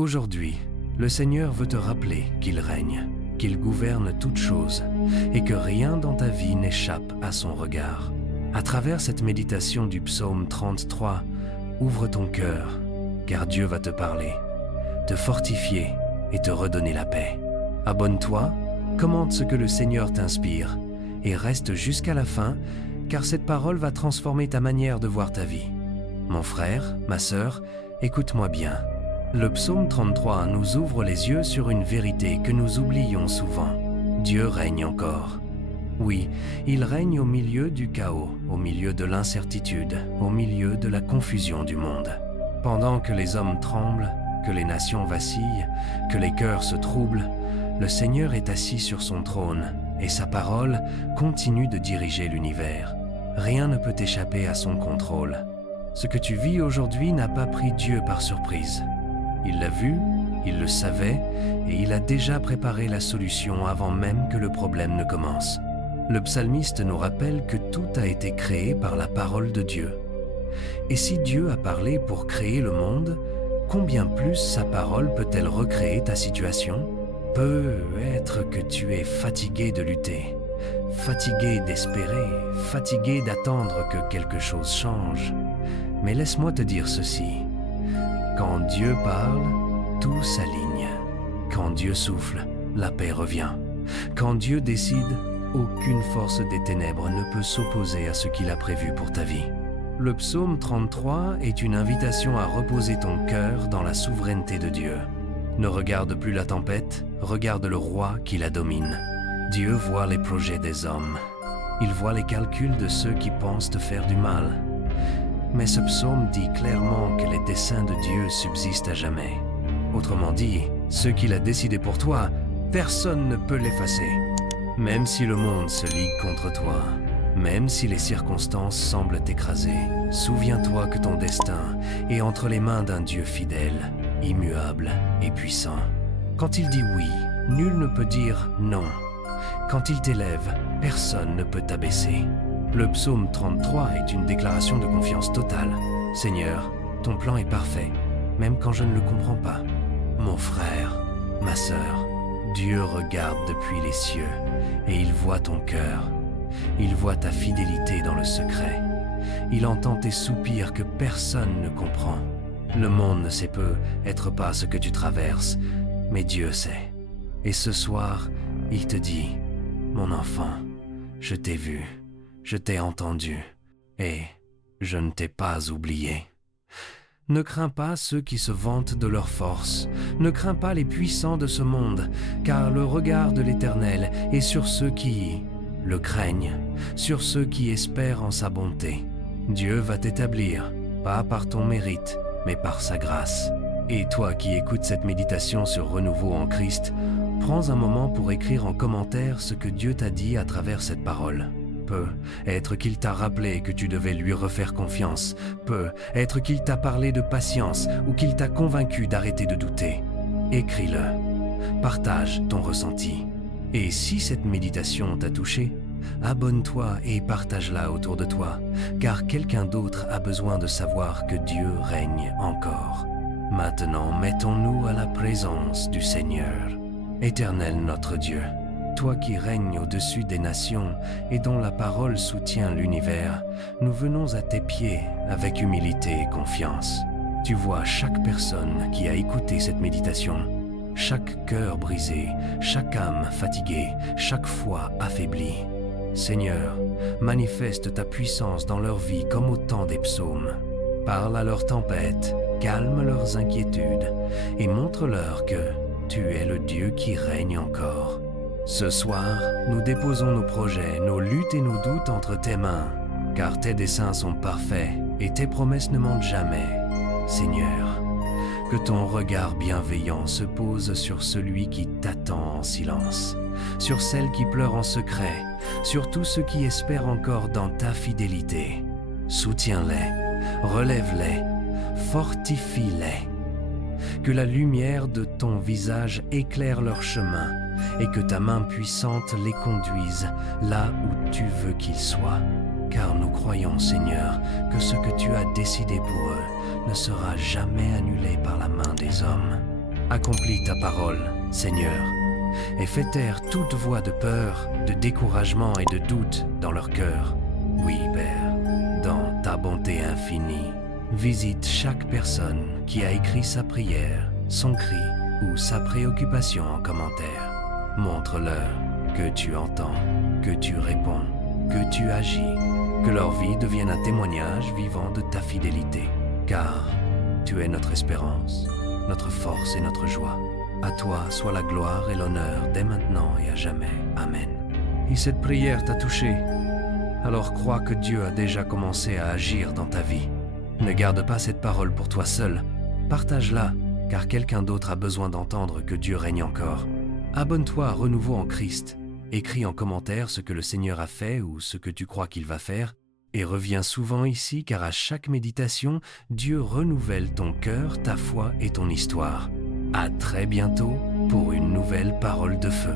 Aujourd'hui, le Seigneur veut te rappeler qu'il règne, qu'il gouverne toutes choses et que rien dans ta vie n'échappe à son regard. À travers cette méditation du psaume 33, ouvre ton cœur, car Dieu va te parler, te fortifier et te redonner la paix. Abonne-toi, commente ce que le Seigneur t'inspire et reste jusqu'à la fin, car cette parole va transformer ta manière de voir ta vie. Mon frère, ma sœur, écoute-moi bien. Le psaume 33 nous ouvre les yeux sur une vérité que nous oublions souvent. Dieu règne encore. Oui, il règne au milieu du chaos, au milieu de l'incertitude, au milieu de la confusion du monde. Pendant que les hommes tremblent, que les nations vacillent, que les cœurs se troublent, le Seigneur est assis sur son trône et sa parole continue de diriger l'univers. Rien ne peut échapper à son contrôle. Ce que tu vis aujourd'hui n'a pas pris Dieu par surprise. Il l'a vu, il le savait et il a déjà préparé la solution avant même que le problème ne commence. Le psalmiste nous rappelle que tout a été créé par la parole de Dieu. Et si Dieu a parlé pour créer le monde, combien plus sa parole peut-elle recréer ta situation ? Peut-être que tu es fatigué de lutter, fatigué d'espérer, fatigué d'attendre que quelque chose change. Mais laisse-moi te dire ceci. Quand Dieu parle, tout s'aligne. Quand Dieu souffle, la paix revient. Quand Dieu décide, aucune force des ténèbres ne peut s'opposer à ce qu'il a prévu pour ta vie. Le psaume 33 est une invitation à reposer ton cœur dans la souveraineté de Dieu. Ne regarde plus la tempête, regarde le roi qui la domine. Dieu voit les projets des hommes. Il voit les calculs de ceux qui pensent te faire du mal. Mais ce psaume dit clairement que les desseins de Dieu subsistent à jamais. Autrement dit, ce qu'il a décidé pour toi, personne ne peut l'effacer. Même si le monde se ligue contre toi, même si les circonstances semblent t'écraser, souviens-toi que ton destin est entre les mains d'un Dieu fidèle, immuable et puissant. Quand il dit oui, nul ne peut dire non. Quand il t'élève, personne ne peut t'abaisser. Le psaume 33 est une déclaration de confiance totale. Seigneur, ton plan est parfait, même quand je ne le comprends pas. Mon frère, ma sœur, Dieu regarde depuis les cieux et il voit ton cœur. Il voit ta fidélité dans le secret. Il entend tes soupirs que personne ne comprend. Le monde ne sait peut-être pas ce que tu traverses, mais Dieu sait. Et ce soir, il te dit, mon enfant, je t'ai vu. Je t'ai entendu, et je ne t'ai pas oublié. Ne crains pas ceux qui se vantent de leur force, ne crains pas les puissants de ce monde, car le regard de l'Éternel est sur ceux qui le craignent, sur ceux qui espèrent en sa bonté. Dieu va t'établir, pas par ton mérite, mais par sa grâce. Et toi qui écoutes cette méditation sur Renouveau en Christ, prends un moment pour écrire en commentaire ce que Dieu t'a dit à travers cette parole. Peut-être qu'il t'a rappelé que tu devais lui refaire confiance. Peut-être qu'il t'a parlé de patience ou qu'il t'a convaincu d'arrêter de douter. Écris-le. Partage ton ressenti. Et si cette méditation t'a touché, abonne-toi et partage-la autour de toi, car quelqu'un d'autre a besoin de savoir que Dieu règne encore. Maintenant, mettons-nous à la présence du Seigneur. Éternel notre Dieu, toi qui règnes au-dessus des nations et dont la parole soutient l'univers, nous venons à tes pieds avec humilité et confiance. Tu vois chaque personne qui a écouté cette méditation, chaque cœur brisé, chaque âme fatiguée, chaque foi affaiblie. Seigneur, manifeste ta puissance dans leur vie comme au temps des psaumes. Parle à leurs tempêtes, calme leurs inquiétudes et montre-leur que tu es le Dieu qui règne encore. Ce soir, nous déposons nos projets, nos luttes et nos doutes entre tes mains, car tes desseins sont parfaits et tes promesses ne mentent jamais. Seigneur, que ton regard bienveillant se pose sur celui qui t'attend en silence, sur celle qui pleure en secret, sur tous ceux qui espèrent encore dans ta fidélité. Soutiens-les, relève-les, fortifie-les. Que la lumière de ton visage éclaire leur chemin et que ta main puissante les conduise là où tu veux qu'ils soient. Car nous croyons, Seigneur, que ce que tu as décidé pour eux ne sera jamais annulé par la main des hommes. Accomplis ta parole, Seigneur, et fais taire toute voix de peur, de découragement et de doute dans leur cœur. Oui, Père, dans ta bonté infinie, visite chaque personne qui a écrit sa prière, son cri ou sa préoccupation en commentaire. Montre-leur que tu entends, que tu réponds, que tu agis, que leur vie devienne un témoignage vivant de ta fidélité. Car tu es notre espérance, notre force et notre joie. À toi soit la gloire et l'honneur dès maintenant et à jamais. Amen. Et cette prière t'a touché, alors crois que Dieu a déjà commencé à agir dans ta vie. Ne garde pas cette parole pour toi seul, partage-la, car quelqu'un d'autre a besoin d'entendre que Dieu règne encore. Abonne-toi à Renouveau en Christ, écris en commentaire ce que le Seigneur a fait ou ce que tu crois qu'il va faire, et reviens souvent ici car à chaque méditation, Dieu renouvelle ton cœur, ta foi et ton histoire. À très bientôt pour une nouvelle parole de feu.